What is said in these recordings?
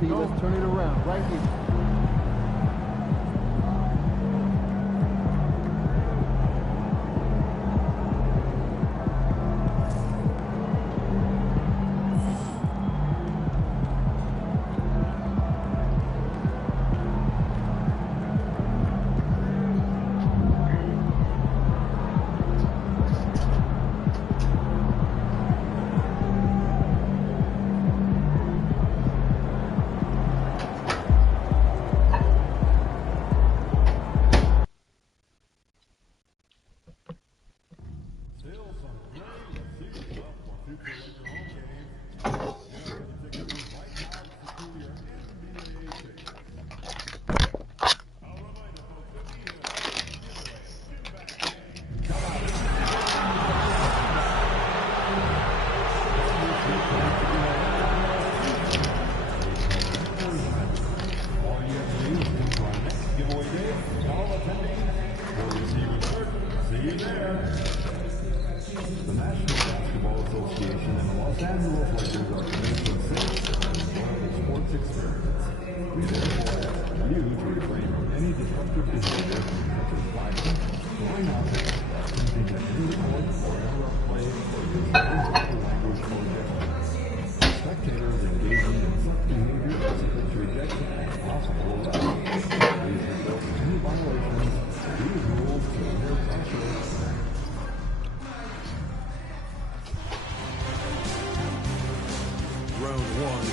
feet. Let's turn it around right here.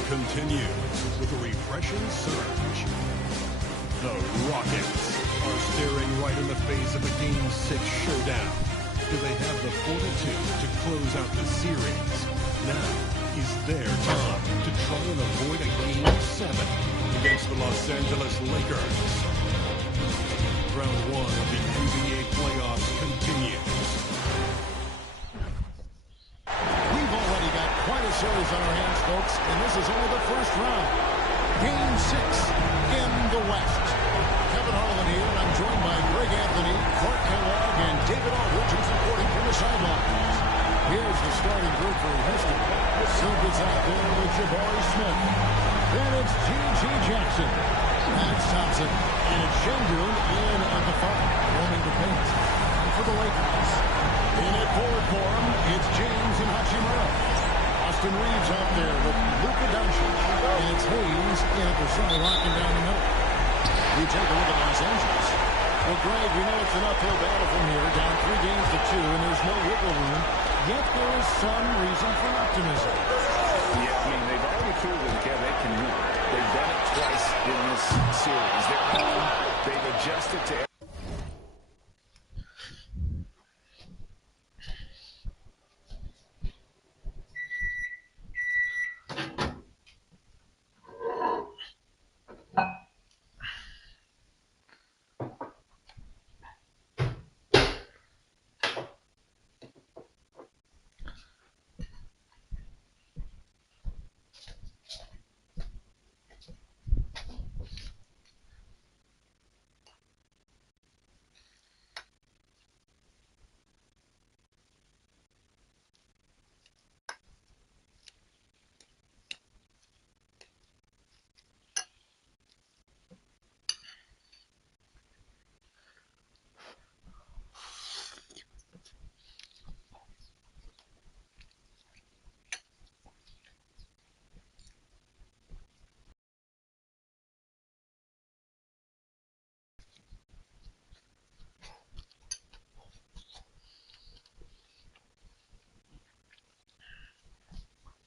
Continues with a refreshing surge. The Rockets are staring right in the face of a Game 6 showdown. Do they have the fortitude to close out the series? Now is their time to try and avoid a Game 7 against the Los Angeles Lakers. Round 1 of the NBA playoffs continues. Series on our hands, folks, and this is only the first round. Game 6 in the West. Kevin Harlan here, and I'm joined by Greg Anthony, Clark Kellogg, and David Aldridge, who's reporting from the sidelines. Here's the starting group for Houston. Silk is out there with Jabari Smith. Then it's G.G. Jackson. That's Thompson. And it's Şengün in at the 5, roaming the paint. And for the Lakers, in at forward for him, it's James and Hachimura. Austin Reeves out there with Luka Doncic. And it's Hayes in at the center, rocking down the middle. We take a look at Los Angeles. Well, Greg, we know it's an uphill battle from here, down 3 games to 2, and there's no wiggle room. Yet there is some reason for optimism. Yeah, I mean, they've already proven, Kev, they can win. They've done it twice in this series. They're home. They've adjusted to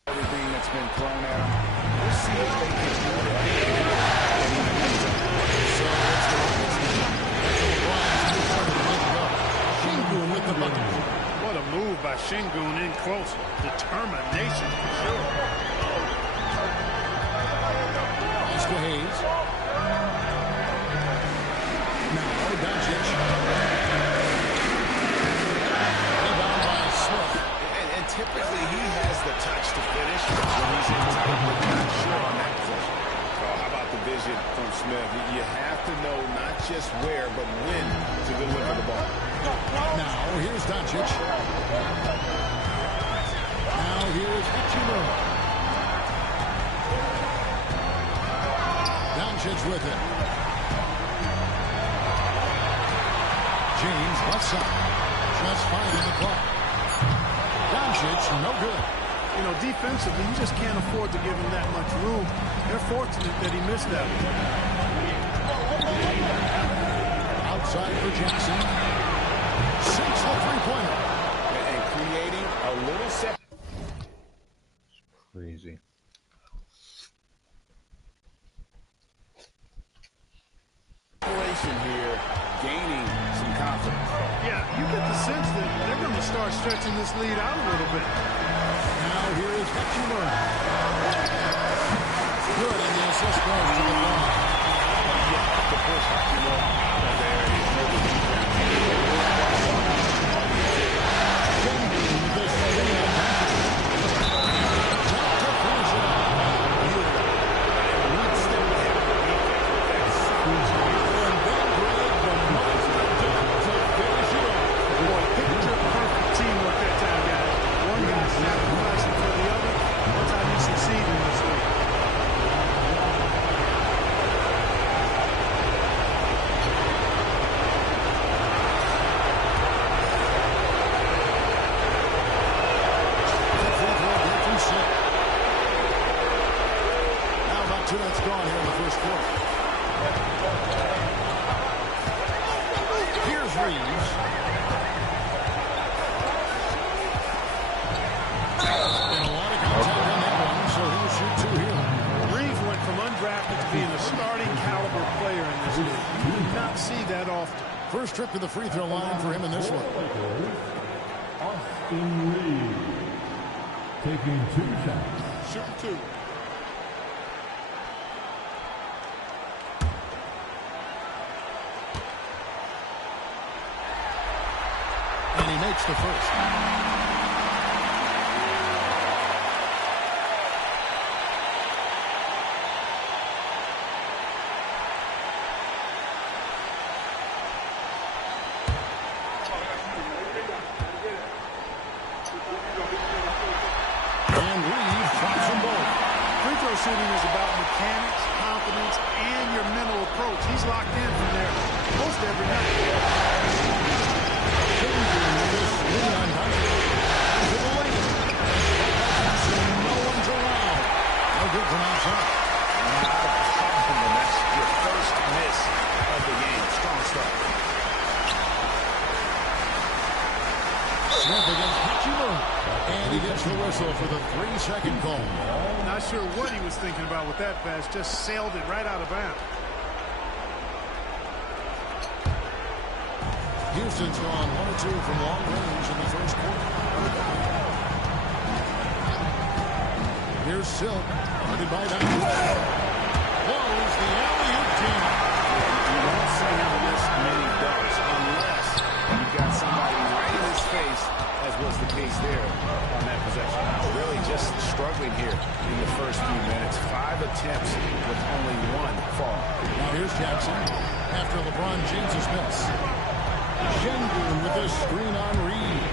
everything that's been thrown at them. We'll see if they can do it. So let's go. Şengün with the bucket. What a move by Şengün in close. Determination for sure. Oscar Hayes. Now Doncic. Rebound by Smith. And typically he has the touch to finish when he's in time, but not sure on that possession. How about the vision from Smith? You have to know not just where, but when to deliver the ball. Now here's Doncic. Now here's Hachimura. Doncic with it. James left side. Just finding the clock. Doncic, no good. You know, defensively, you just can't afford to give him that much room. They're fortunate that he missed that one. Outside for Jackson. Sinks the three-pointer. And creating a little set. Crazy. Here, gaining some confidence. Yeah, you get the sense that they're going to start stretching this lead out a little bit. Now here is Hachimura. Good, and the assist goes to the ball. Yeah, to push Hachimura out of there is really First trip to the free throw line for him in this one. Austin Reeves taking 2 shots. Shoot 2. And he makes the first. Shooting is about mechanics, confidence, and your mental approach. He's locked in from there most every night. No one's around. No good from outside. not a problem, and that's your first miss of the game. Strong start. Smith against Hachimura. And he gets the whistle for the 3-second call. Not sure what he was thinking about with that pass. Just sailed it right out of bounds. Houston's gone 1 or 2 from long range in the first quarter. Here's Silk. Guarded by Doncic. Close the alley-oop team. You won't see him miss many dunks unless you've got somebody right in his face, as was the case there on that possession. Really just struggling here in the first few minutes. 5 attempts with only 1 fall. Now here's Jackson after LeBron James' miss. Şengün with a screen on Reeves.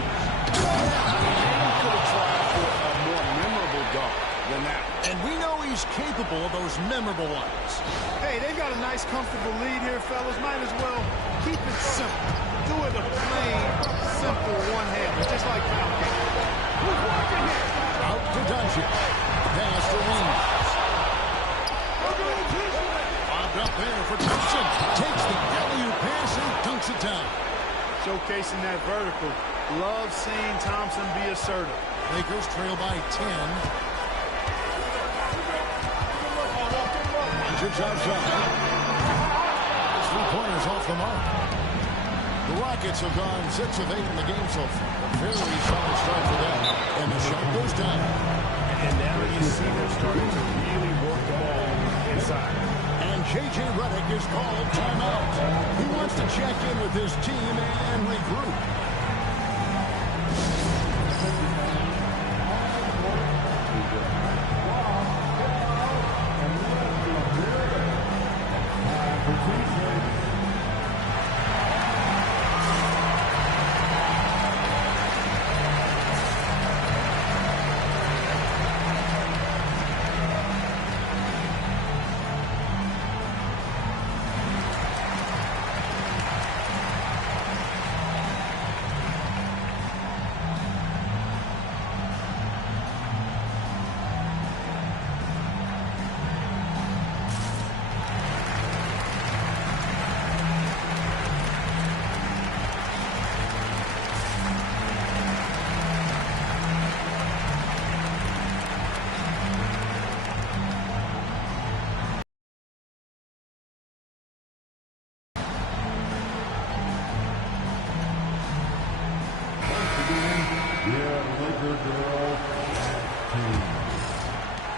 Could have tried for a more memorable dunk than that. And we know he's capable of those memorable ones. Hey, they got a nice, comfortable lead here, fellas. Might as well keep it simple. Do it a plain, simple one-hander, just like foul game. Who's watching here? Out to Doncic. Pass to Reeves. Bobbed up there for Thompson. Takes the alley-oop pass and dunks it down. Showcasing that vertical. Love seeing Thompson be assertive. Lakers trail by 10. Doncic's outside. His 3-pointers off the mark. The Rockets have gone 6 of 8 in the game so far. A very solid start for them. And the shot goes down. And now you see them starting to really work the ball inside. And J.J. Redick is called timeout. He wants to check in with his team and regroup.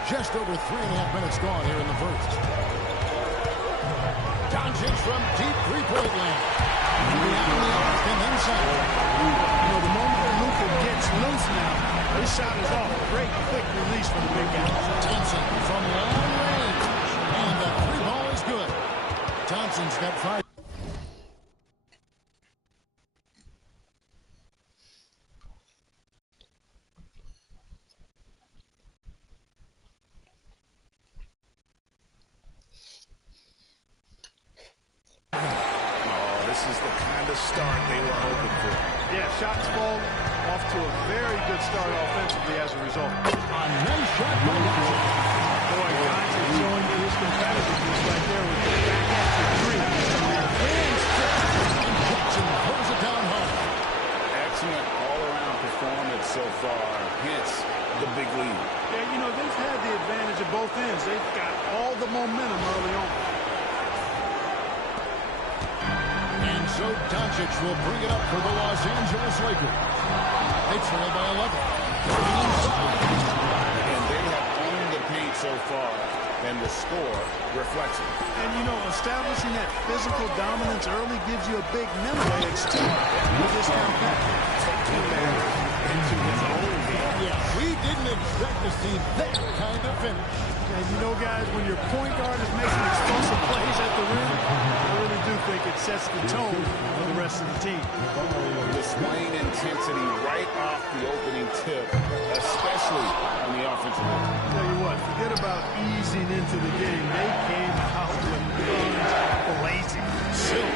Just over 3.5 minutes gone here in the first. Doncic from deep three-point land. Beyond the arc and inside. You know, the moment that Luka gets loose now, his shot is off. Great quick release for the big guy. Thompson from long range. And the three ball is good. Thompson's got 5. This is the kind of start they were hoping for. Yeah, shots fall off to a very good start offensively as a result. A nice shot by Doncic. Boy, Doncic showing his competitiveness right there with the backhand three. And Jackson throws it down hard. Excellent all-around performance so far, hence the big lead. Yeah, you know, they've had the advantage at both ends. They've got all the momentum early on. So Doncic will bring it up for the Los Angeles Lakers. They trail by 11. And they have owned the paint so far, and the score reflects it. And, you know, establishing that physical dominance early gives you a big mental edge, too, with this campaign. Taking matters into his own hand. Yeah, we didn't expect to see that kind of finish. And, you know, guys, when your point guard is making explosive plays at the rim, I really do think it sets the tone for the rest of the team. Displaying intensity right off the opening tip, especially on the offensive end. Tell you what, forget about easing into the game. They came out with guns blazing. Silk.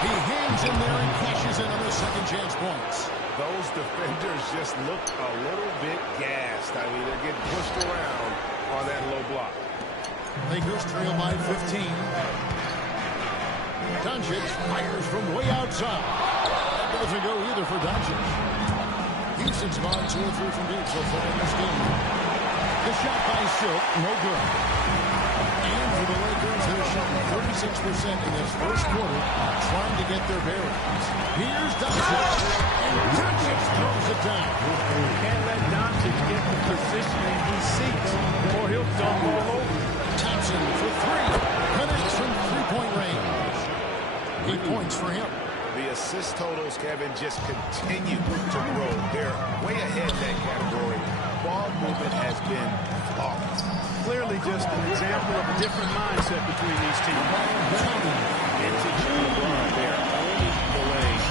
He hangs in there and cashes in on the second chance points. Those defenders just look a little bit gassed. I mean, they're getting pushed around on that low block. Lakers trail by 15. Doncic fires from way outside. That doesn't go either for Doncic. Houston's gone 2 or 3 from deep so far in this game. The shot by Silk, no good. And for the Lakers, they're shooting 36% in this first quarter, trying to get their bearings. Here's Doncic, and Doncic throws it down. You can't let Doncic get the positioning he seeks, or he'll dump all over. Thompson for 3, connects from three-point range. 8 points for him. The assist totals, Kevin, just continue to grow. They're way ahead in that category. Ball movement has been flawless. Clearly just an example of a different mindset between these teams. Vintage LeBron there, owning the lane.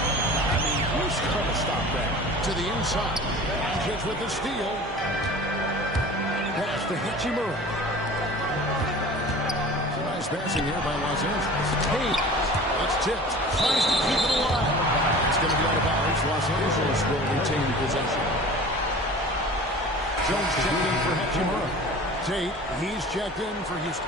I mean, who's going to stop that? To the inside. Doncic with the steal. Pass to Hachimura. Nice passing here by Los Angeles. Tate. It's tipped. Tries to keep it alive. It's going to be out of bounds. Los Angeles will retain possession. Jones checked in for Hachimura. Tate, he's checked in for Houston.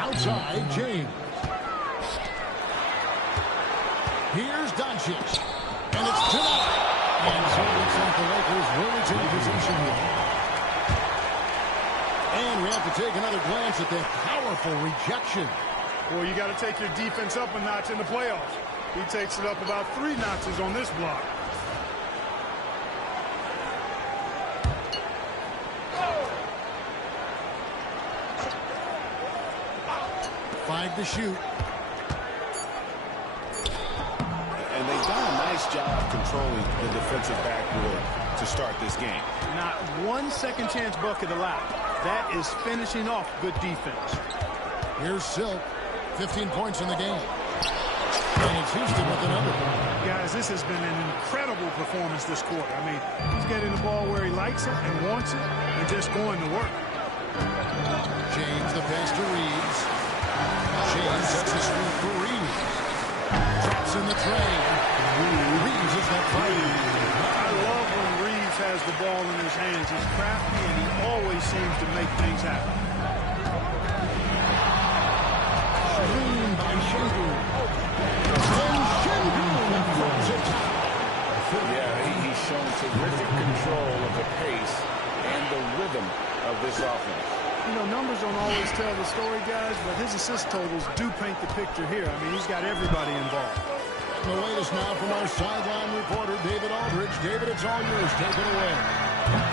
Outside, James. Here's Doncic. And it's tonight. And so it looks like the Lakers will retain possession here. And we have to take another glance at that powerful rejection. Well, you got to take your defense up a notch in the playoffs. He takes it up about 3 notches on this block. Five to shoot. And they've done a nice job controlling the defensive backboard to start this game. Not one second chance bucket allowed. That is finishing off good defense. Here's Silk. 15 points in the game. And it's Houston with another. Guys, this has been an incredible performance this quarter. I mean, he's getting the ball where he likes it and wants it and just going to work. James, the pass to Reeves. James sets a screen for Reeves. Drops in the tray. Reeves is that fighting. I love when Reeves has the ball in his hands. He's crafty and he always seems to make things happen. Screen by Şengün. And Şengün throws it down. Yeah, he's shown terrific control of the pace and the rhythm of this offense. You know, number tell the story, guys, but his assist totals do paint the picture here. I mean, he's got everybody involved. The latest now from our sideline reporter, David Aldridge. David, it's all yours. Take it away.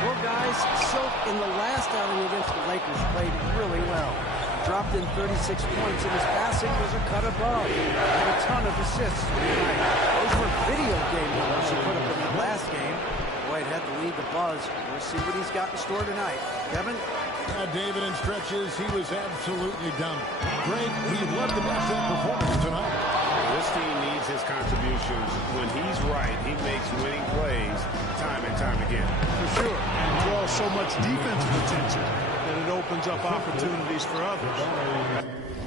Well, guys, Silk in the last outing against the Lakers played really well. Dropped in 36 points, and his passing was a cut above. Had a ton of assists tonight. Those were video game numbers he put up in the last game. Boy, it had to lead the buzz. We'll see what he's got in store tonight. Kevin? David, in stretches, he was absolutely dominant. Great. He led the best that performance tonight. This team needs his contributions. When he's right, he makes winning plays time and time again. For sure. And draws so much defensive attention that it opens up opportunities for others.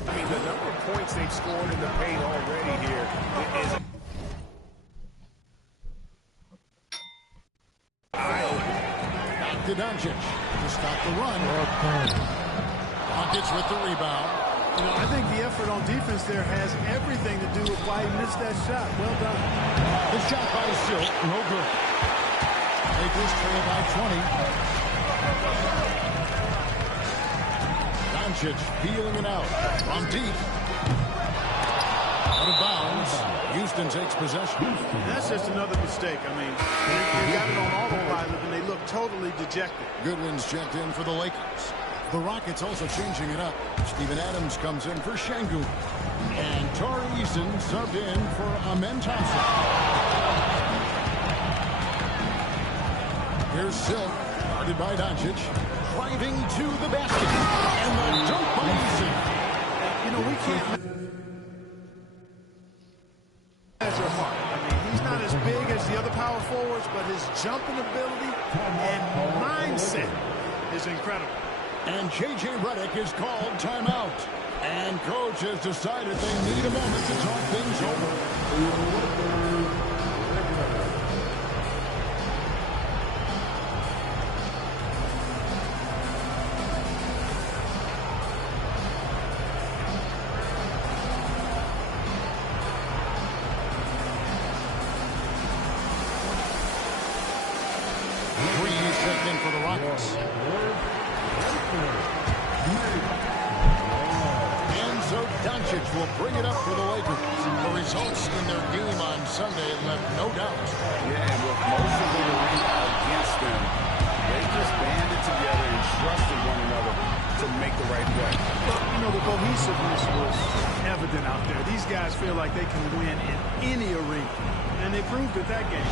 I mean, the number of points they've scored in the paint already here is eye-opening. Back to Doncic to stop the run. Rockets with the rebound. You know, I think the effort on defense there has everything to do with why he missed that shot. Well done. The shot by Silk, no good. Lakers trail by 20. Doncic peeling it out from deep. Out of bounds. Houston takes possession. That's just another mistake. I mean, they got it on autopilot, and they look totally dejected. Goodwin's checked in for the Lakers. The Rockets also changing it up. Steven Adams comes in for Şengün. And Torrey Eason subbed in for Amen Thompson. Here's Silk, guarded by Doncic. Driving to the basket. And the dunk by Eason. You know, we can't measure Mark. I mean, he's not as big as the other power forwards, but his jumping ability and mindset is incredible. And J.J. Redick is called timeout. And coach has decided they need a moment to talk things over. Green checked in for the Rockets. And so Doncic will bring it up for the Lakers. The results in their game on Sunday left no doubt. Yeah, and with most of the arena against them, they just banded together and trusted one another to make the right play. Well, you know, the cohesiveness was evident out there. These guys feel like they can win in any arena, and they proved it that game.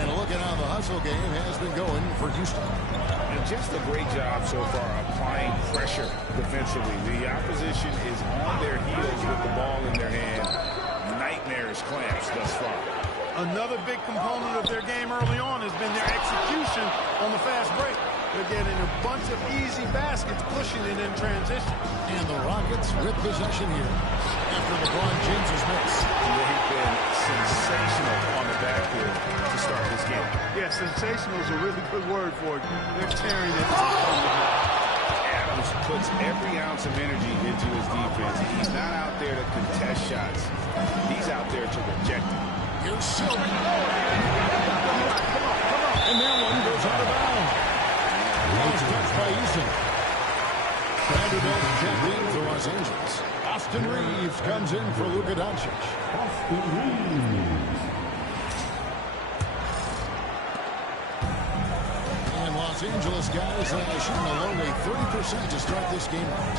And look at how the hustle game has been going for Houston. And just a great job so far applying pressure defensively. The opposition is on their heels with the ball in their hand. Nightmarish clamps thus far. Another big component of their game early on has been their execution on the fast break. They're getting a bunch of easy baskets, pushing it in transition. And the Rockets with possession here after LeBron James's miss. They've been sensational on the backfield to start this game. Yeah, sensational is a really good word for it. They're tearing it up. Adams puts every ounce of energy into his defense. He's not out there to contest shots. He's out there to reject them. Here's Silk. And that one goes out of bounds. Nice touch by Eason. Vanderbilt checked in for Los Angeles. Austin Reeves comes in for Luka Doncic. Austin Reeves. And Los Angeles guys shooting a lonely 30% to start this game out.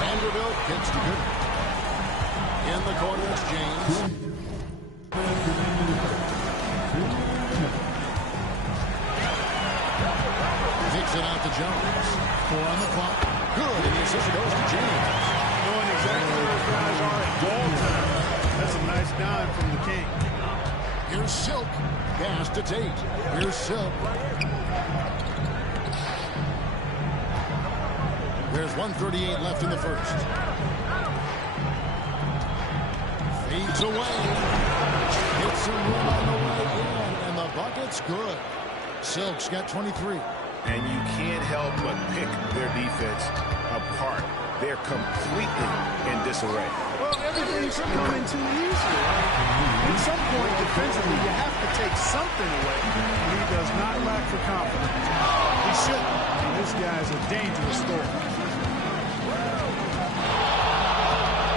Vanderbilt kicks to good. In the corner, it's James. Kicks it out to Jones. 4 on the clock. Good, and the assist goes to James. Knowing exactly where those guys are at ball time. That's a nice dime from the King. Here's Silk. Pass to Tate. Here's Silk. There's 1:38 left in the first. Feeds away. Hits some room on the way in, and the bucket's good. Silk's got 23. And you can't help but pick their defense apart. They're completely in disarray. Well, everything's coming too easy. At some point, defensively, you have to take something away. He does not lack for confidence. He shouldn't. This guy's a dangerous scorer.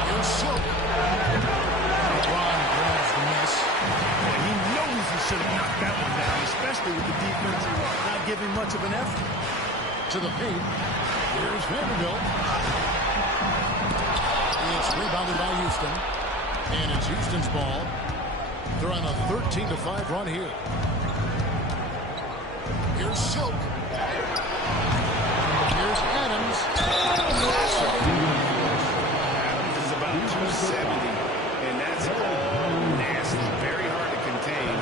Here's Silk. LeBron grabs the miss. He knows he should have knocked that one down, especially with the defense not giving much of an effort. To the paint. Here's Vanderbilt. It's rebounded by Houston. And it's Houston's ball. They're on a 13-5 run here. Here's Silk. Here's Adams. Adams is about 270, and that's all nasty. Very hard to contain.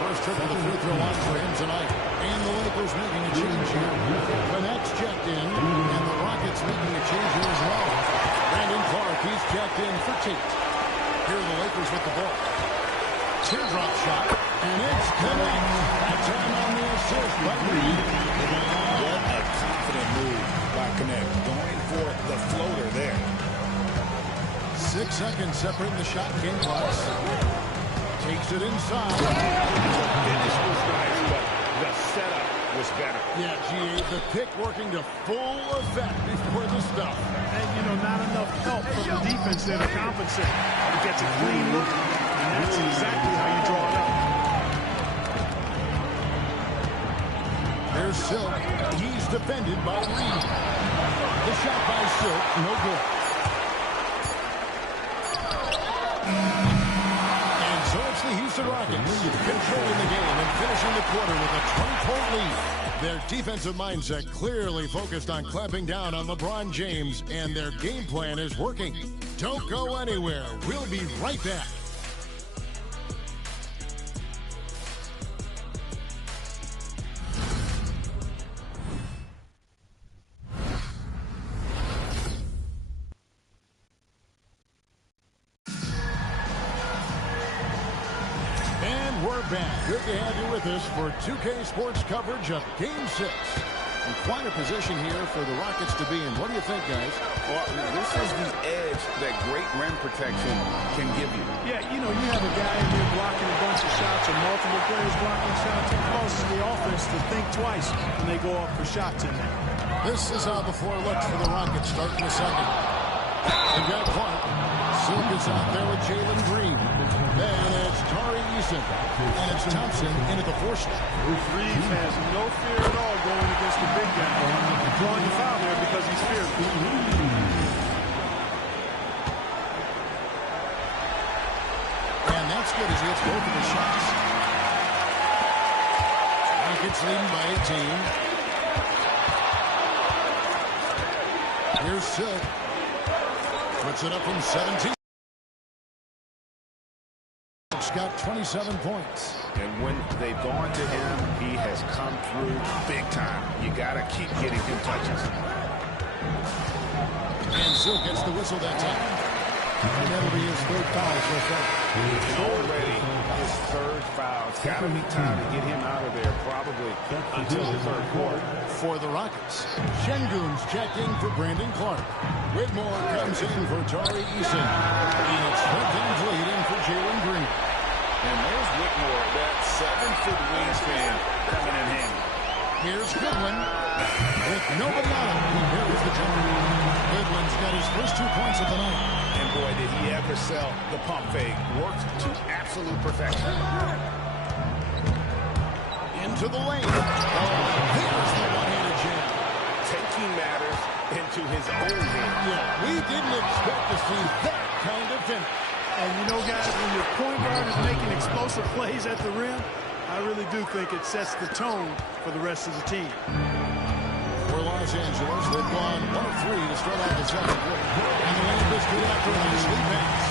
First trip to the free throw line for him tonight. And the Lakers making a change here. The Nets checked in, and the Rockets making a change here as well. Brandon Clark, he's checked in for Tate. Here are the Lakers with the ball. Teardrop shot, and it's coming. That time on the assist by Reed. What a confident move by Connect. Going for the floater there. 6 seconds separating the shot game clocks. Takes it inside. The finish was nice, but the setup was better. Yeah, GA, the pick working to full effect before the stuff. And, you know, not enough help from the defense there to compensate. He gets a clean look, and that's exactly how you draw it up. There's Silk. He's defended by Reed. The shot by Silk, no good. And so it's the Houston Rockets controlling the game and finishing the quarter with a 20-point lead. Their defensive mindset clearly focused on clamping down on LeBron James, and their game plan is working. Don't go anywhere. We'll be right back. Back. Good to have you with us for 2K Sports coverage of Game 6. And quite a position here for the Rockets to be in. What do you think, guys? Well, this is the edge that great rim protection can give you. Yeah, you know, you have a guy in there blocking a bunch of shots or multiple players blocking shots. It causes the offense to think twice when they go up for shots in there. This is how the floor looks for the Rockets starting the second. They got Clark. Silk is out there with Jalen Green. Then it's Tari Eason. And it's Thompson into the force. Reeves has no fear at all going against the big guy. Drawing the foul there because he's fearful. And that's good as he hits both of the shots. Rockets leading by 18. Here's Silk. Puts it up from 17. Silk's got 27 points. And when they've gone to him, he has come through big time. You got to keep getting him touches. And Silk gets the whistle that time. And that'll be his third foul so far. And already his third foul. It's got to be time to get him out of there, probably until the third quarter. For the Rockets, Şengün's checked in for Brandon Clark. Whitmore comes in for Tari Eason. And it's Trenton's leading for Jalen Green. And there's Whitmore, that 7-foot wingspan coming in handy. Here's Goodwin with nobody on him. Here's the jumper. Goodwin's got his first 2 points of the night. And boy, did he ever sell the pump fake. Worked to absolute perfection. Into the lane. Oh, there's the one-handed jam. Taking matters into his own hands. Yeah, we didn't expect to see that kind of finish. And you know, guys, when your point guard is making explosive plays at the rim, I really do think it sets the tone for the rest of the team. For Los Angeles, they've gone 1 of 3 to start off the second quarter. And the lane biscuit after a nice lead pass.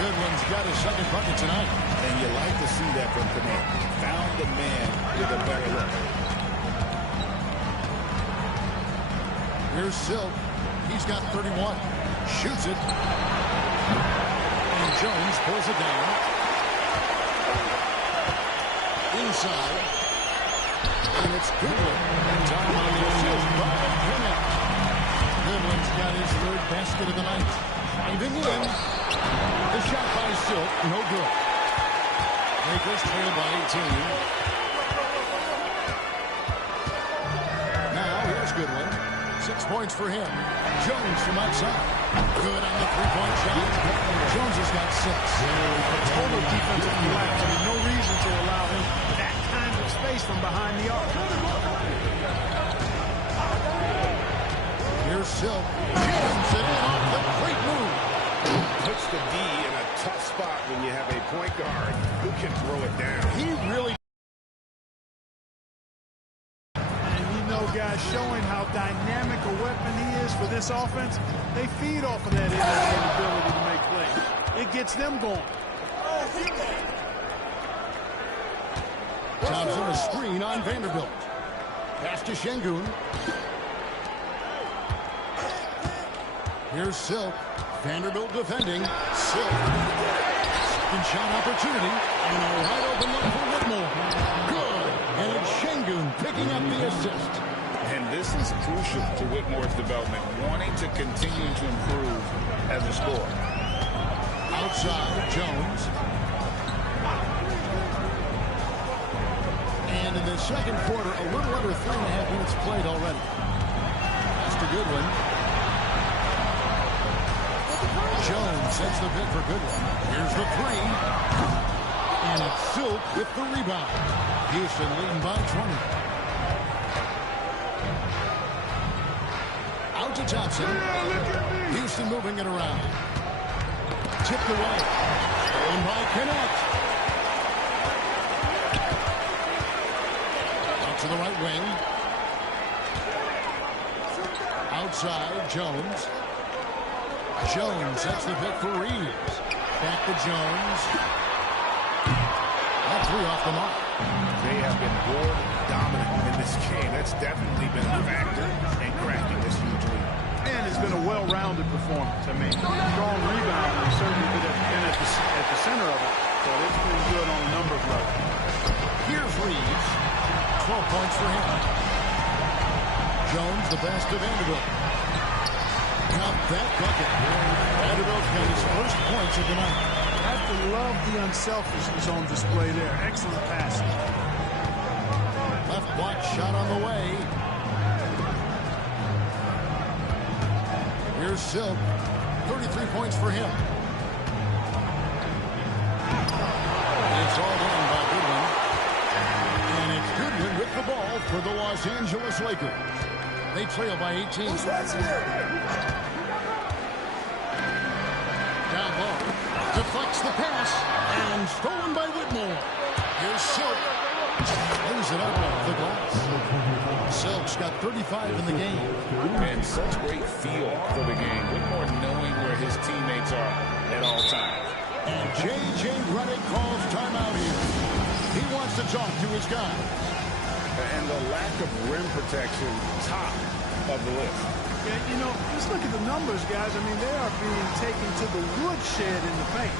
Goodwin's got his second bucket tonight. And you like to see that from Connect. Found the man with a better look. Here's Silk. He's got 31. Shoots it. And Jones pulls it down. Inside. And it's Goodwin. Time on the assist by Connect. Cleveland's got his third basket of the night. Driving in. The shot by Silk, no good. Lakers trail by 18. Now here's Goodwin. 6 points for him. Jones from outside. Good on the three-point shot. Jones has got 6. Total defensive collapse. I mean, no reason to allow him that kind of space from behind the arc. Here's Silk. Jams it in off the great move. Puts the D in a tough spot when you have a point guard who can throw it down. He really... And you know, guys, showing how dynamic a weapon he is for this offense, they feed off of that energy and ability to make plays. It gets them going. Thompson a screen on Vanderbilt. Pass to Şengün. Here's Silk. Vanderbilt defending. Silk. Second shot opportunity. And a wide open look for Whitmore. Good. And it's Şengün picking up the assist. And this is crucial to Whitmore's development, wanting to continue to improve as a scorer. Outside, Jones. And in the second quarter, a little under 3.5 minutes played already. That's to Goodwin. Jones sets the pick for Goodwin. Here's the three. And it's Silk with the rebound. Houston leading by 20. Out to Thompson. Houston moving it around. Tipped away. Stolen by Connect. Out to the right wing. Outside, Jones. Jones sets the pick for Reeves. Back to Jones. That three off the mark. They have been board dominant in this game. That's definitely been a factor in cracking this huge lead. And it's been a well-rounded performance. I mean, strong rebound and certainly been at the center of it. So it's been good on a number of levels. Here's Reeves. 12 points for him. Jones, the best of Vanderbilt. Got that bucket. Vanderbilt got his first points of the night. I have to love the unselfishness on display there. Excellent passing. Left block shot on the way. Here's Silk. 33 points for him. It's all done by Goodwin. And it's Goodwin with the ball for the Los Angeles Lakers. They trail by 18. Down low. Deflects the pass. And stolen by Whitmore. Here's Silk. Clears it up off the glass. Silk's got 35 in the game. And such great feel for the game. Whitmore knowing where his teammates are at all times. And J.J. Redick calls timeout here. He wants to talk to his guys. And the lack of rim protection, top of the list. Yeah, you know, just look at the numbers, guys. I mean, they are being taken to the woodshed in the paint.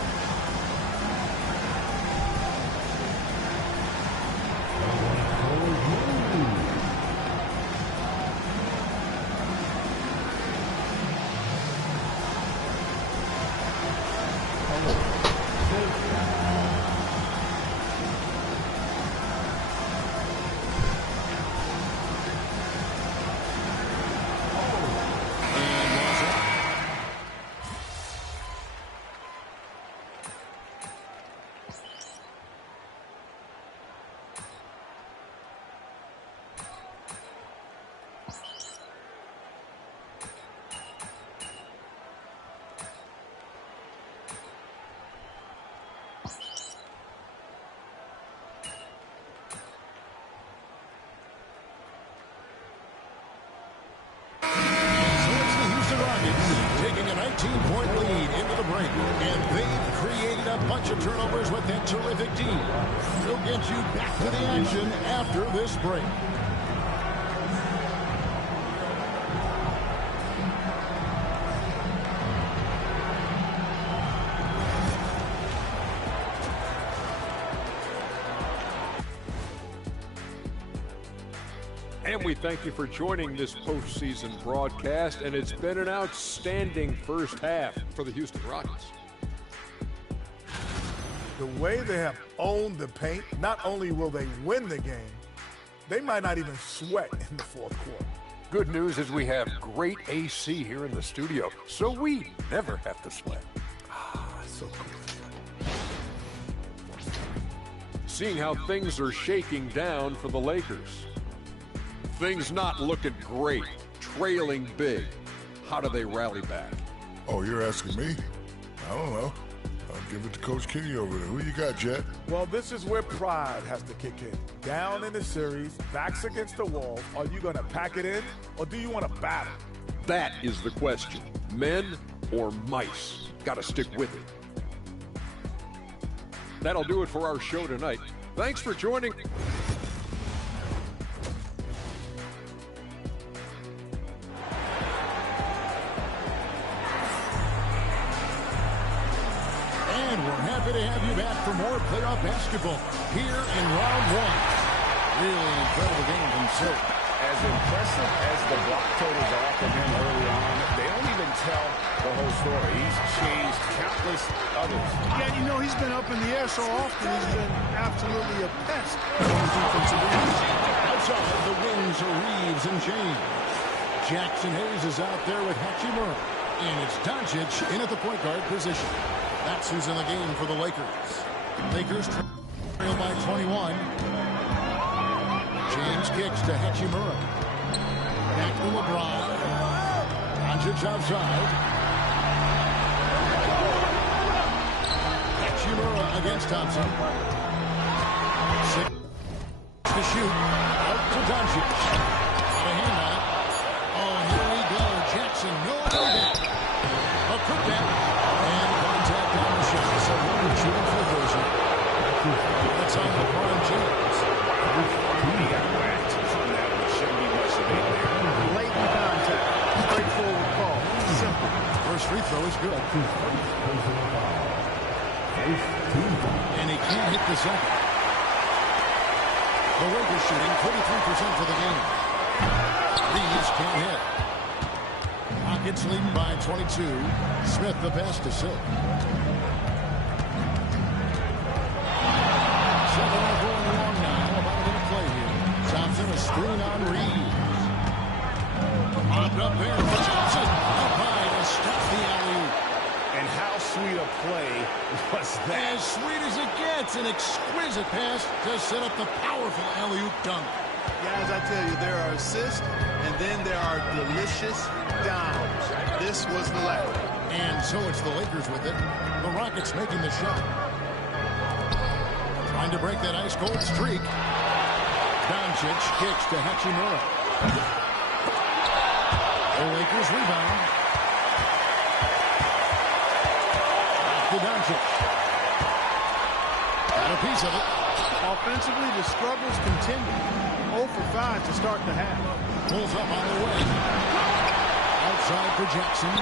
Taking a 19-point lead into the break. And they've created a bunch of turnovers with that terrific team. They'll get you back to the action after this break. And And we thank you for joining this postseason broadcast, and it's been an outstanding first half for the Houston Rockets. The way they have owned the paint, not only will they win the game, they might not even sweat in the fourth quarter. Good news is we have great AC here in the studio, so we never have to sweat. So cool. Seeing how things are shaking down for the Lakers. Things not looking great, trailing big. How do they rally back? Oh, you're asking me? I don't know. I'll give it to Coach Kenny over there. Who you got, Jet? Well, this is where pride has to kick in. Down in the series, backs against the wall. Are you going to pack it in, or do you want to battle? That is the question. Men or mice? Got to stick with it. That'll do it for our show tonight. Thanks for joining. And we're happy to have you back for more playoff basketball here in round one. Really incredible game from Silk. As impressive as the block totals are from him early on, they don't even tell the whole story. He's changed countless others. Yeah, you know, he's been up in the air so often, he's been absolutely a pest on the defensive end. Outside the wings are Reeves and James. Jackson Hayes is out there with Hachimura. And it's Doncic in at the point guard position. That's who's in the game for the Lakers. Lakers trail by 21. James kicks to Hachimura. Back to LeBron. Doncic outside. Hachimura against Thompson. 6 to shoot. Out to Doncic. Got a handout. Oh, here we go. Jackson, no way. A putback. And contact on the shot. So we're shooting for Version. That's on LeBron James. He got whacked from that one. Shouldn't be much of it there. Blatant contact. Straightforward call. Simple. First free throw is good. And he can't hit the second. The Lakers shooting 43% for the game. Reeves can't hit. Rockets leading by 22. Smith the pass to Silk. Second half going along now. About a minute play here. Thompson a screen on Reeves. Mobbed up there for Thompson. Up high to stop the alley-oop. And how sweet a play was that? As sweet as it gets, an exquisite pass to set up the powerful alley-oop dunk. Guys, I tell you, there are assists, and then there are delicious downs. This was the latter. And so it's the Lakers with it. The Rockets making the shot. Trying to break that ice-cold streak. Doncic kicks to Hachimura. The Lakers rebound. To Doncic. Got a piece of it. Offensively, the struggles continue. 0 for 5 to start the half. Pulls up on the way. Outside for Jackson.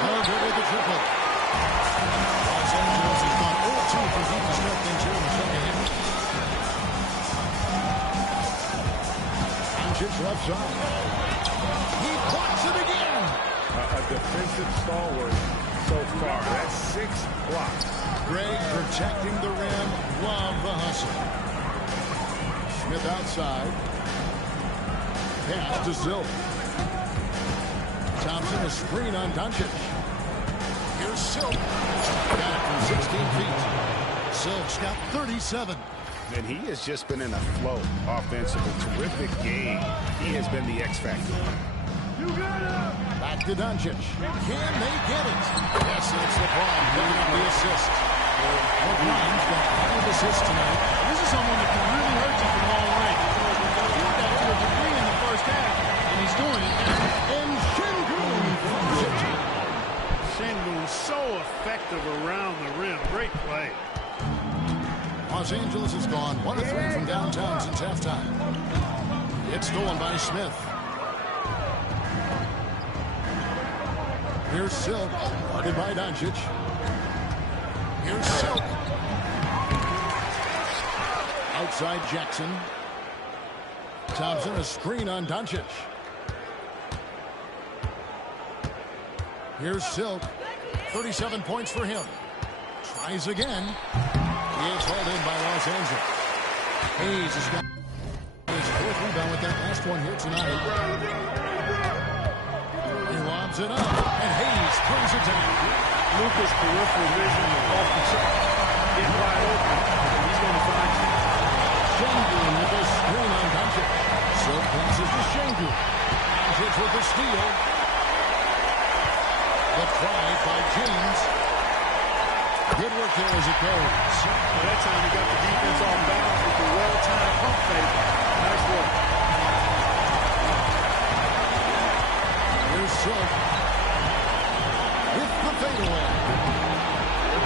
No good with the triple. Los Angeles has gone 0-2 for deep constructions here in the second half. Doncic left side. He blocks it again. A defensive stalwart so far. That's 6 blocks. Gregg protecting the rim. Love the hustle. Smith outside. Pass to Silk. Thompson a screen on Doncic. Here's Silk. Got it from 16 feet. Silk's got 37. And he has just been in a flow offensively. Terrific game. He has been the X factor. Back to Doncic. Can they get it? Yes, it's LeBron picking up the assist. LeBron's got 5 assists tonight. This is someone that can really hurt you from long range. He got over 3 in the first half, and he's doing it now. And Şengün from 15. Şengün so effective around the rim. Great play. Los Angeles has gone 1 of 3 from downtown since halftime. It's stolen by Smith. Here's Silk, guarded by Doncic. Here's Silk. Outside Jackson. Thompson, a screen on Doncic. Here's Silk. 37 points for him. Tries again. It's hauled in by Los Angeles. Hayes has got his fourth rebound with that last one here tonight. He lobs it up, and Hayes throws it down. Luka's peripheral vision off the chart. Get wide open. He's going to find you. Schengen with a screen on Doncic. Silk passes to Schengen. Doncic with the steal. The try by James. Good work there as it goes. Well, that time he got the defense off balance with the well-timed pump fake. Nice work. Here's Silk. With the fadeaway.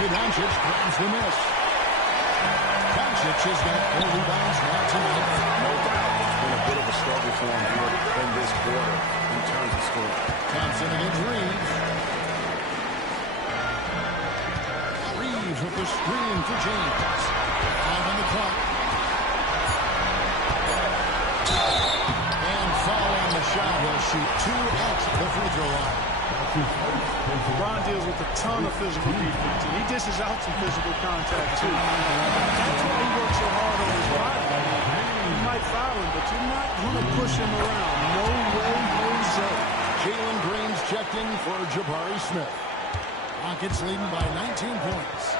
Doncic threatens the miss. Doncic has got 4 rebounds now tonight. No doubt it's been a bit of a struggle for him here in this quarter in terms of scoring. Thompson against Reeves. Reeves with the screen for James. 5 on the clock. And foul on the shot. He'll shoot 2 at the free throw line. LeBron deals with a ton of physical defense, and he dishes out some physical contact, too. That's why he works so hard on his rival. You might foul him, but you're not going to push him around. No way, Jose. Jalen Green's checked in for Jabari Smith. Rockets leading by 19 points.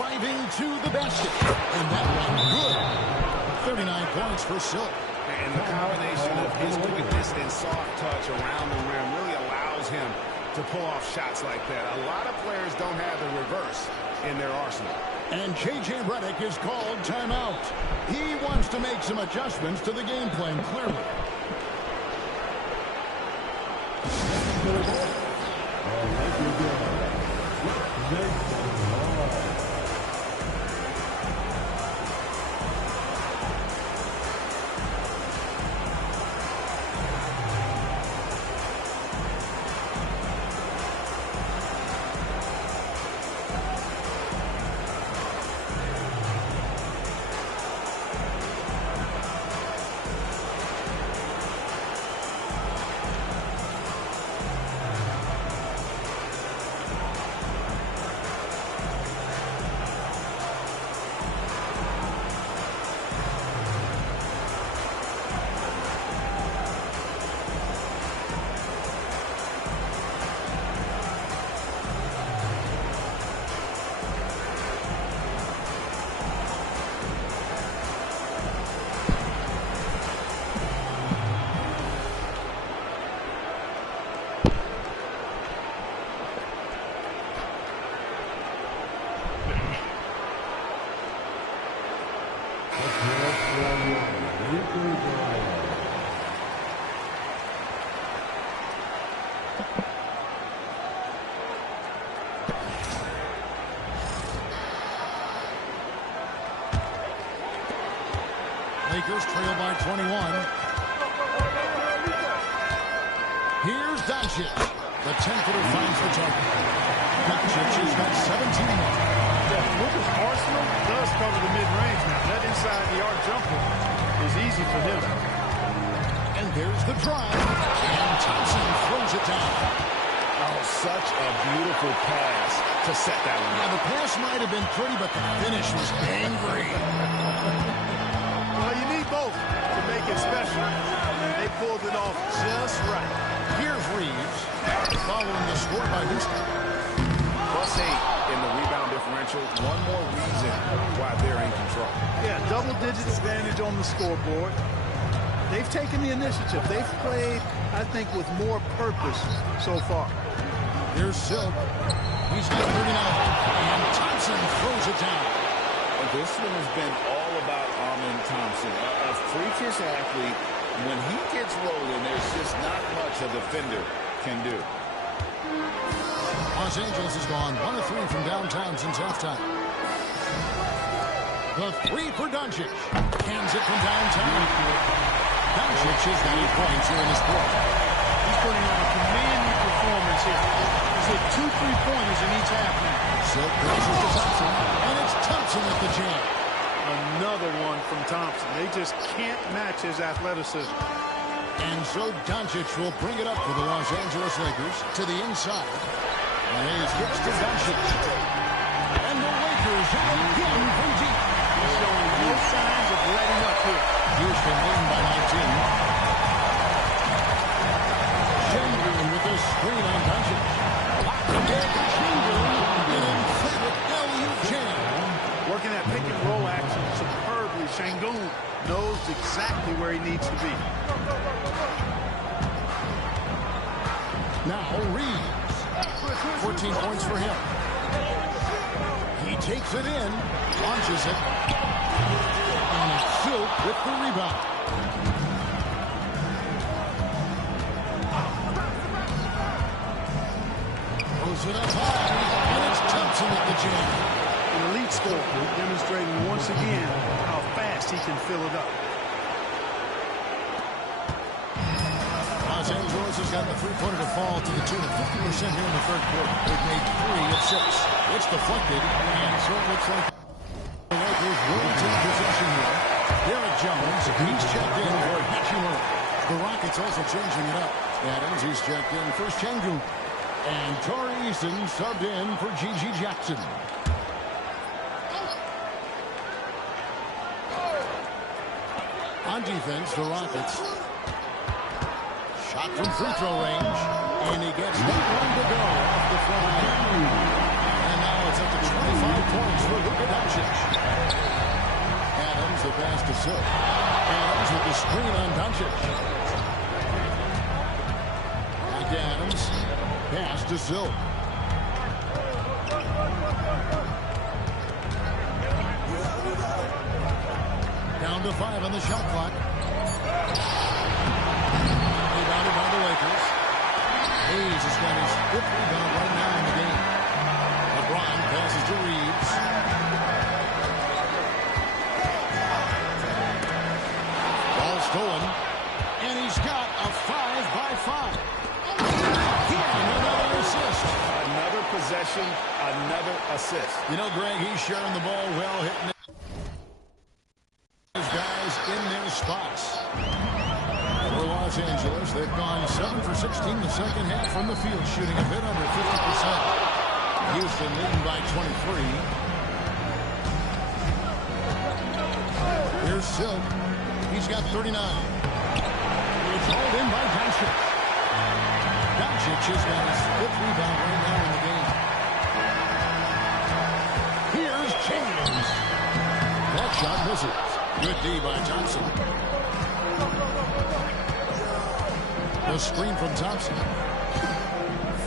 Driving to the basket. And that one good. 39 points for Silk. And the combination of his quickness and soft touch around the rim really allows him to pull off shots like that. A lot of players don't have the reverse in their arsenal. And J.J. Redick is called timeout. He wants to make some adjustments to the game plan, clearly. Lakers trail by 21. Here's Doncic. The 10-footer finds the target. Doncic has got 17 now. Luka's arsenal does cover the mid-range now. That inside-the-arc jumper is easy for him. And there's the drive. And Thompson throws it down. Oh, such a beautiful pass to set that one. Yeah, the pass might have been pretty, but the finish was angry. Well, you need both to make it special. They pulled it off just right. Here's Reeves, following the score by Houston. +8 in the rebound differential. One more reason why they're in control. Yeah, double-digit advantage on the scoreboard. They've taken the initiative. They've played, I think, with more purpose so far. Here's Silk. He's got 39. And Thompson throws it down. And this one has been all about Amen Thompson. A freakish athlete. When he gets rolling, there's just not much a defender can do. Los Angeles has gone 1 of 3 from downtown since halftime. The 3 for Doncic. Hands it from downtown. Doncic has got 8 points here in this quarter. He's putting on a commanding performance here. He's hit 2 3-pointers in each half now. Silk passes to Thompson, and it's Thompson with the jam. Another one from Thompson. They just can't match his athleticism. And so Doncic will bring it up for the Los Angeles Lakers to the inside. And Hayes gets to Doncic. And the Lakers hit again from deep. Showing no signs of letting up here. Houston leading by 19. Chamberlain with a screen on Doncic. Chamberlain in emphatic alley-oop jam. Working that pick and roll action superbly. Şengün knows exactly where he needs to be. Now Reeves. 14 points for him. He takes it in, launches it, and it's Silk with the rebound. Throws it up high, and it's Thompson at the jam. An elite scorer, demonstrating once again how fast he can fill it up. Los Angeles has got the three-pointer to fall to the tune of 50% here in the third quarter. They've made 3 of 6. It's deflected, and so it looks like the Lakers will take possession here. Derek Jones, he's checked in for Hachimura. The Rockets also changing it up. Adams, he's checked in for Şengün. And Torrey Eason subbed in for Gigi Jackson. On defense, the Rockets. Shot from free throw range, and he gets that one to go off the front end. And now it's up to 25 points for Luka Doncic. Adams, the pass to Silk. Adams with the screen on Doncic. Back to Adams. Pass to Silk. Down to 5 on the shot clock. Rebounded by the Lakers. Hayes has got his 5th rebound right now in the game. LeBron passes to Reeves. Ball stolen. And he's got a 5-by-5. Another assist. Another possession, another assist. You know, Greg, he's sharing the ball well, hitting his guys in their spots. For Los Angeles, they've gone 7 for 16 the second half from the field, shooting a bit under 50%. Houston leading by 23. Here's Silk. He's got 39. It's hauled in by Doncic. Doncic has got his 5th rebound right now in the game. Here's James. That shot misses. Good D by Thompson. The screen from Thompson.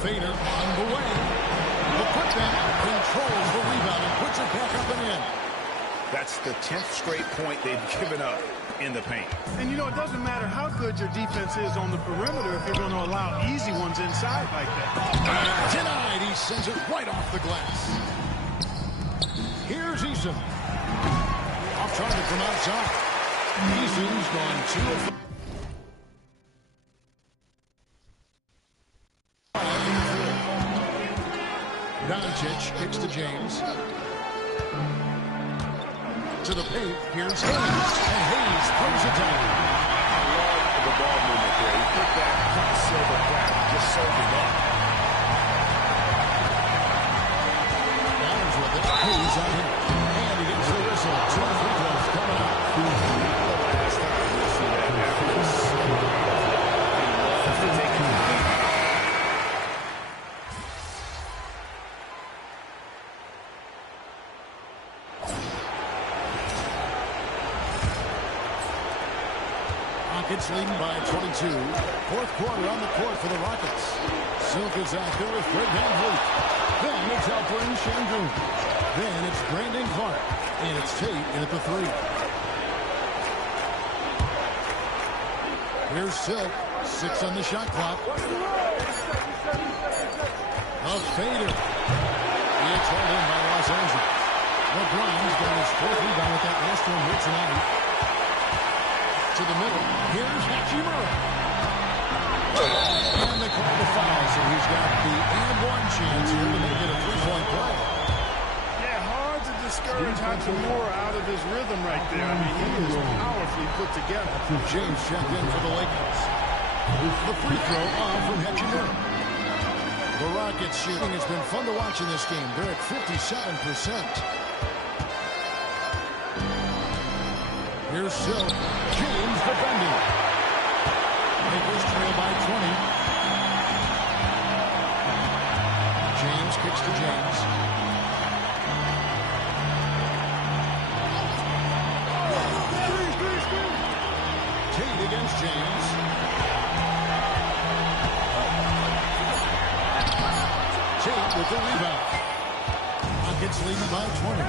Fader on the way. The putback controls the rebound and puts it back up and in. That's the 10th straight point they've given up in the paint. And, you know, it doesn't matter how good your defense is on the perimeter if you're going to allow easy ones inside like that. Denied. He sends it right off the glass. Here's Eason. Off target from outside. Eason's gone 2 of 5. Doncic kicks to James. To the paint. Here's Hayes. And Hayes throws it down. I love the ball movement there. He put that silver crack, just sold him up. Adams with it. Hayes on him. And he gets the whistle. 2 free throws coming up. Last time we'll see that happen. He loves to take the lead. Rockets leading by 22. 4th quarter on the court for the Rockets. Silk is out there with Fred VanVleet. Then it's Alperen Şengün. Then it's Brandon Clark. And it's Tate in at the 3. Here's Silk. 6 on the shot clock. A fader. It's held in by Los Angeles. LeBron's got his 4th rebound with that last one here tonight. To the middle. Here's Hachimura. And they call the foul, so he's got the and 1 chance here to make it a 3-point play. Yeah, hard to discourage Clarence Hachimura out of his rhythm right there. I mean, he is powerfully put together. James checked in for the Lakers. The free throw off from Hachimura. The Rockets shooting. It's been fun to watch in this game. They're at 57%. Here's Silk. James defending. Lakers trail by 20. James kicks to James. Tate against James. Tate with the rebound. Rockets leading by 20.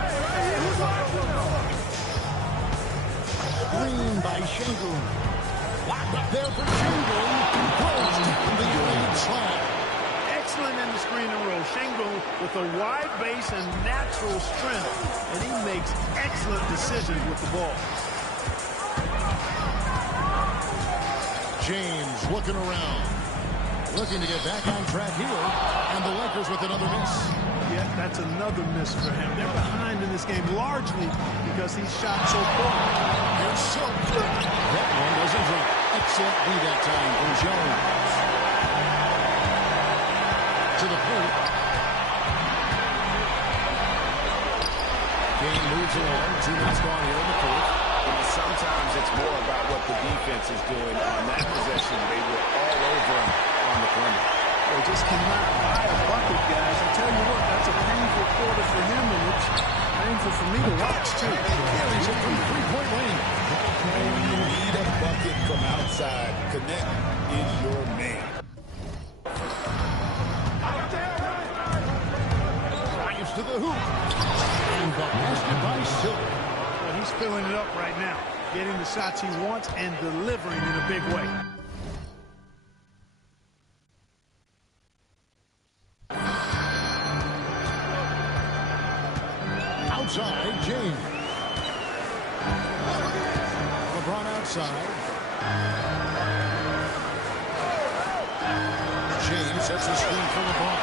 Green by Şengün. Locked up there for Şengün. Close to the lead slide. Excellent in the screen and roll. Şengün with a wide base and natural strength, and he makes excellent decisions with the ball. James looking around. Looking to get back on track here. And the Lakers with another miss. Yeah, that's another miss for him. They're behind in this game largely because he shot so far. It's so good. That one doesn't drop. Excellent lead that time from Jones. To the plate. Game moves along. 2 minutes gone here in the fourth. Sometimes it's more about what the defense is doing on that possession. They were all over him on the perimeter. They just cannot buy a bucket, guys. I tell you what, that's a painful quarter for him, and it's painful for me to watch, too. Carries it from three-point range. You need a bucket from outside. Connect is your man. Drives to the hoop. And the basket by Silk. Well, he's filling it up right now, getting the shots he wants and delivering in a big way. Outside, James. LeBron outside. James sets a screen for LeBron.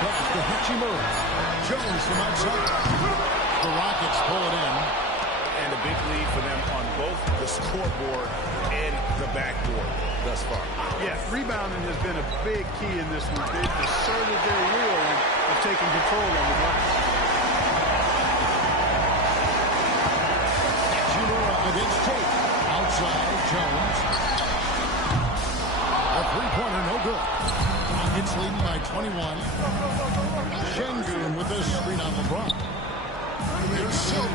Back to Hachimura. Jones from outside. The Rockets pull it in. And a big lead for them on both the scoreboard and the backboard thus far. Yeah, rebounding has been a big key in this one. They've asserted their will of taking control on the glass. Hachimura against Tate. Outside, Jones. A three-pointer, no good. Rockets leading by 21. Şengün with a screen on LeBron. Here's Silk.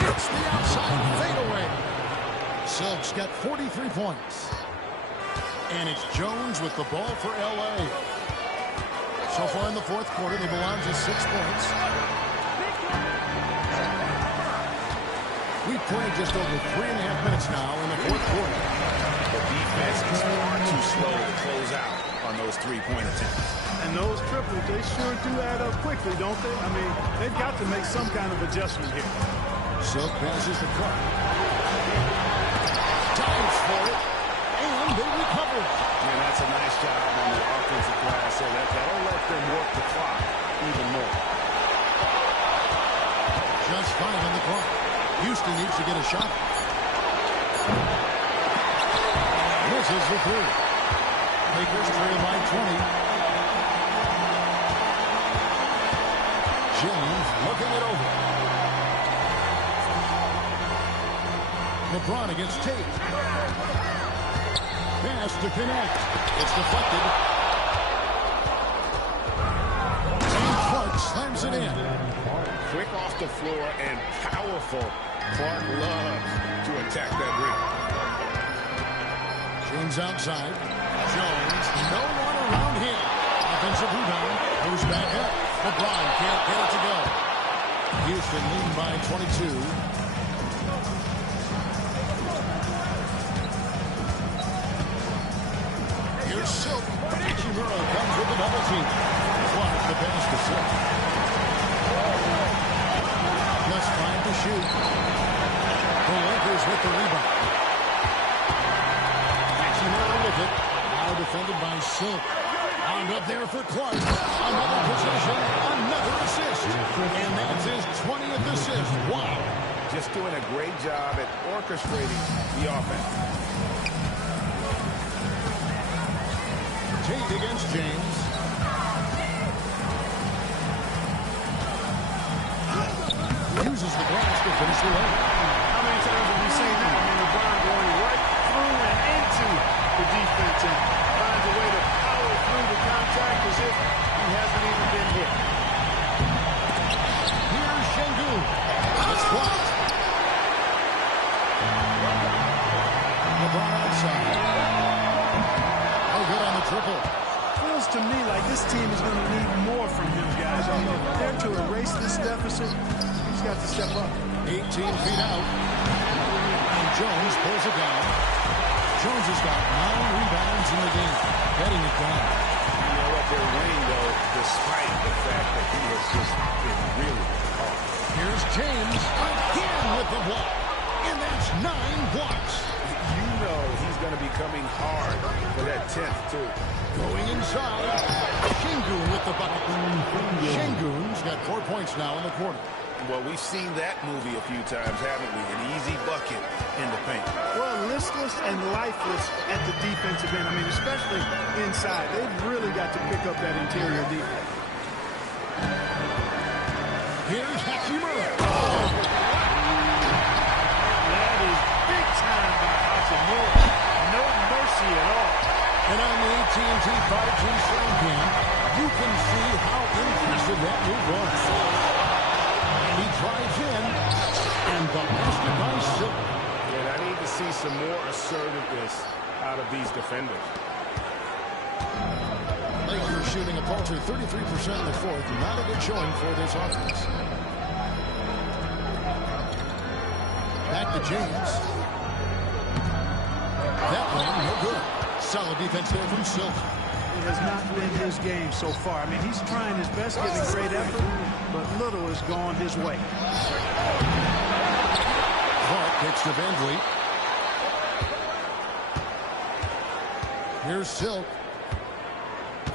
Hits the outside fadeaway. Silk's got 43 points. And it's Jones with the ball for L.A. So far in the fourth quarter, they belong to 6 points. We've played just over 3.5 minutes now in the fourth quarter. The defense is far too slow to close out on those three-point attempts. And those triples, they sure do add up quickly, don't they? I mean, they've got to make some kind of adjustment here. Silk passes the cup. Dives for it. And they recover. Man, that's a nice job on the offensive glass there. That'll let them work the clock even more. Just 5 on the clock. Houston needs to get a shot. Misses the three. Lakers trail by 20. James looking it over. LeBron against Tate. Pass to connect. It's deflected. And Clark slams it in. Quick off the floor and powerful. Clark loves to attack that rim. James outside. Jones, no one around him. Offensive rebound. Goes back up. LeBron can't get it to go. Houston leading by 22. Here's Silk. Hachimura comes with the double team. Clark the pass to Silk. Just 5 to shoot. The Lakers with the rebound. Hachimura with it. Now defended by Silk. Wound up there for Clarence. Another possession, another assist. And that's his 20th assist. Wow. Just doing a great job at orchestrating the offense. Tate against James. Uses the glass to finish the leg. How many times have we seen that? I mean, LeBron going right through and into the defense and finds a way to power through the contact as if he hasn't even been hit. Here's Şengün. It's blocked. LeBron outside. No good on the triple. Feels to me like this team is going to need more from him, guys. I mean, if they're to erase this deficit, he's got to step up. 18 feet out. And Jones pulls it down. Jones has got 9 rebounds in the game. Getting it done. You know what? They're winning, though, despite the fact that he has just been really hard. Here's James again with the block. And that's 9 blocks. You know he's going to be coming hard for that 10th, too. Going inside. Şengün with the bucket. Şengün's got 4 points now in the quarter. Well, we've seen that movie a few times, haven't we? An easy bucket in the paint. Well, listless and lifeless at the defensive end. I mean, especially inside. They've really got to pick up that interior defense. Here's Hachimura. That is big time by Hachimura. No mercy at all. And on the AT&T 5G stream cam, you can see how impressive that move was. And he drives in, and blasted by Silk. And I need to see some more assertiveness out of these defenders. Lakers shooting a paltry 33% in the fourth. Not a good showing for this offense. Back to James. That one, no good. Solid defense there from Silk. It has not been his game so far. I mean, he's trying his best, giving great effort, but little has gone his way. Clark kicks to Van Vliet. Here's Silk.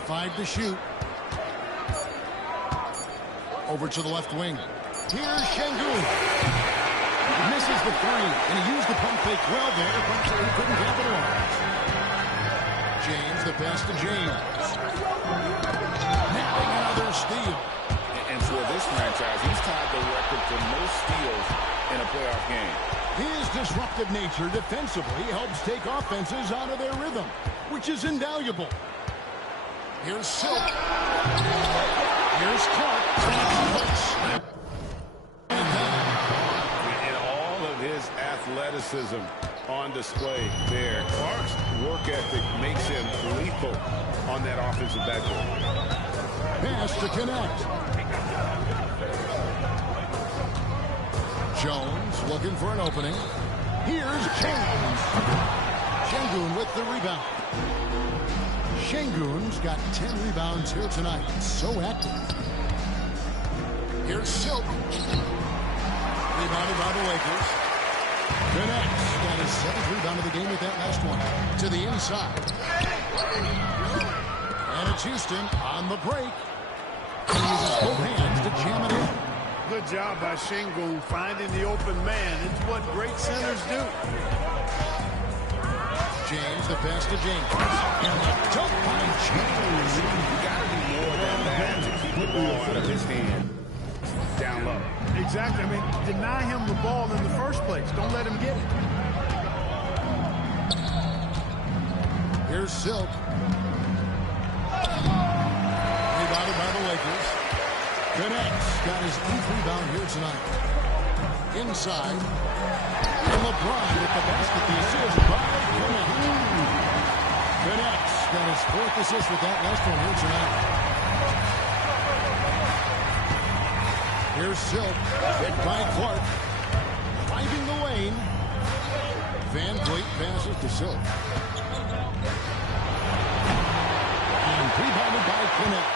5 to shoot. Over to the left wing. Here's Şengün. Misses the 3, and he used the pump fake well there, but he couldn't capitalize. James, the pass to James. Napping another steal. And for this franchise, he's tied the record for most steals in a playoff game. His disruptive nature defensively helps take offenses out of their rhythm, which is invaluable. Here's Silk. Here's Clark. And all of his athleticism on display there. Clark's work ethic makes him lethal on that offensive backboard. Pass to connect. Jones looking for an opening. Here's James. Şengün with the rebound. Şengün's got 10 rebounds here tonight. So active. Here's Silk. Rebounded by the Lakers. Connects. Got his 7th rebound of the game with that last one. To the inside. And it's Houston on the break. He uses both hands to jam it in. Good job by Şengün finding the open man. It's what great centers do. James, the pass to James. And the dunk by James. You got to do more than that to keep the ball out of his hand. Down low. Exactly. I mean, deny him the ball in the first place. Don't let him get it. Here's Silk. Rebounded by the Lakers. Connects. Got his 8th rebound here tonight. Inside. And LeBron with the basket. The assist by Connect. Connects. Got his 4th assist with that last one here tonight. Here's Silk. Hit by Clark. Finding the lane. Van Vliet passes to Silk. And rebounded by Connect.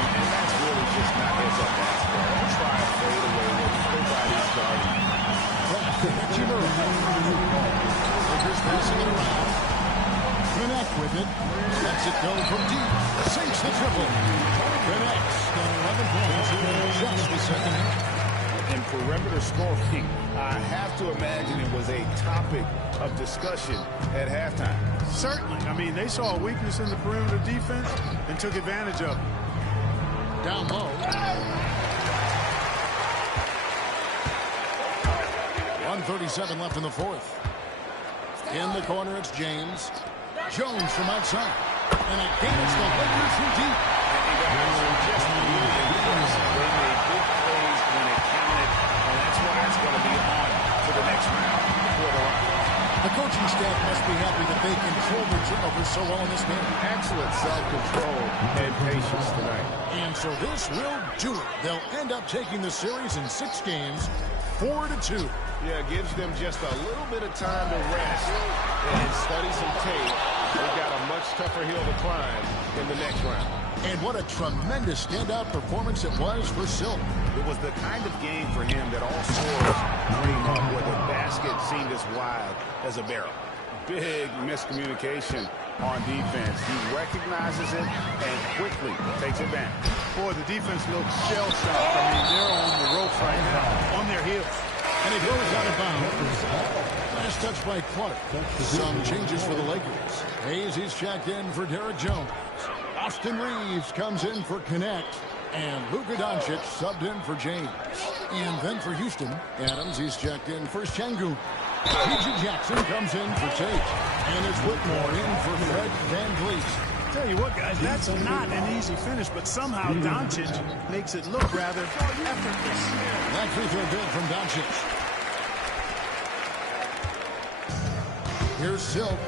And that's really just not heads-up basketball. Don't try to fade away when nobody's guarding. Hachimura. Lakers passing it around. Connect with it. Lets it go from deep. Sinks the triple. Connects. Got 11 points in just the second half. And perimeter scoring, I have to imagine it was a topic of discussion at halftime. Certainly. I mean, they saw a weakness in the perimeter defense and took advantage of it. Down low. 1:37 left in the fourth. In the corner, it's James. Jones from outside. And again, it's the Lakers from deep. They made big plays when it counted, and that's why it's going to be on to the next round for the Rockets. The coaching staff must be happy that they control their turnovers so well in this game. Excellent self-control and patience tonight. And so this will do it. They'll end up taking the series in 6 games, 4-2. Yeah, it gives them just a little bit of time to rest and study some tape. They've got a much tougher hill to climb in the next round. And what a tremendous standout performance it was for Silk. It was the kind of game for him that all scores dream of, where the basket seemed as wide as a barrel. Big miscommunication on defense. He recognizes it and quickly takes advantage. Boy, the defense looks shell-shocked. I mean, they're on the ropes right now, on their heels. And it goes out of bounds. Last touch by Clark. Some changes for the Lakers. Hayes is checked in for Derek Jones. Austin Reeves comes in for Connect. And Luka Doncic subbed in for James. And then for Houston, Adams is checked in for Şengün. P.J. Jackson comes in for Tate. And it's Whitmore in for Fred VanVleet. Tell you what, guys, that's not an easy finish, but somehow Doncic makes it look rather effortless. That free throw good from Doncic. Here's Silk.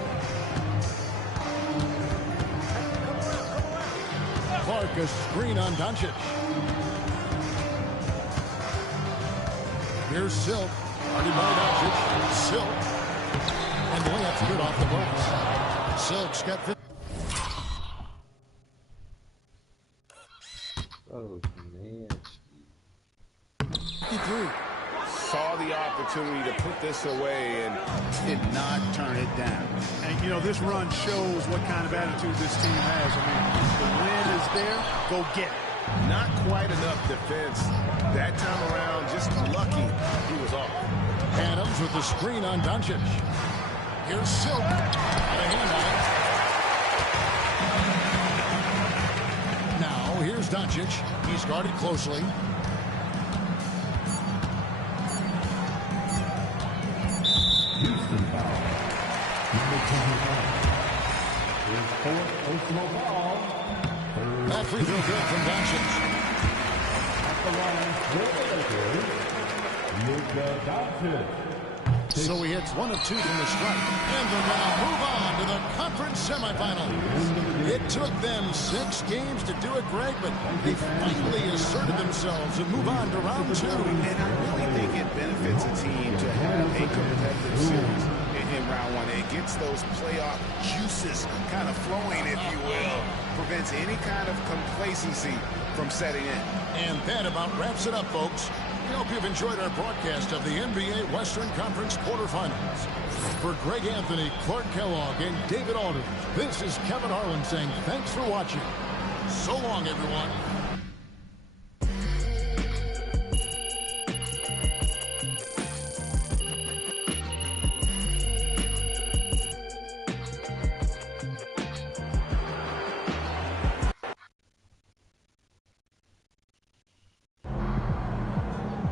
Clark, a screen on Doncic. Here's Silk. Guarded by Doncic. Silk. And the layup's good off the box. Silk's got 50. Oh, man. 53. Saw the opportunity to put this away and did not turn it down. And, you know, this run shows what kind of attitude this team has. I mean, the win is there, go get it. Not quite enough defense that time around. Just lucky he was off. Adams with the screen on Doncic. Here's Silk. Got a hand on it. Now, here's Doncic. He's guarded closely. Houston foul. Number 25. His fourth personal foul. That free throw good from Doncic. At the line for the Lakers, Luka Doncic. So he hits 1 of 2 from the strike. And they're going to move on to the conference semifinals. It took them 6 games to do it, Greg, but they finally asserted themselves and move on to round 2. And I really think it benefits a team to have a competitive series in round 1. It gets those playoff juices kind of flowing, if you will. Prevents any kind of complacency from setting in. And that about wraps it up, folks. We hope you've enjoyed our broadcast of the NBA Western Conference quarterfinals. For Greg Anthony, Clark Kellogg, and David Aldridge, this is Kevin Harlan saying thanks for watching. So long, everyone.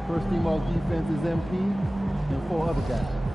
First team all defense is MP and 4 other guys.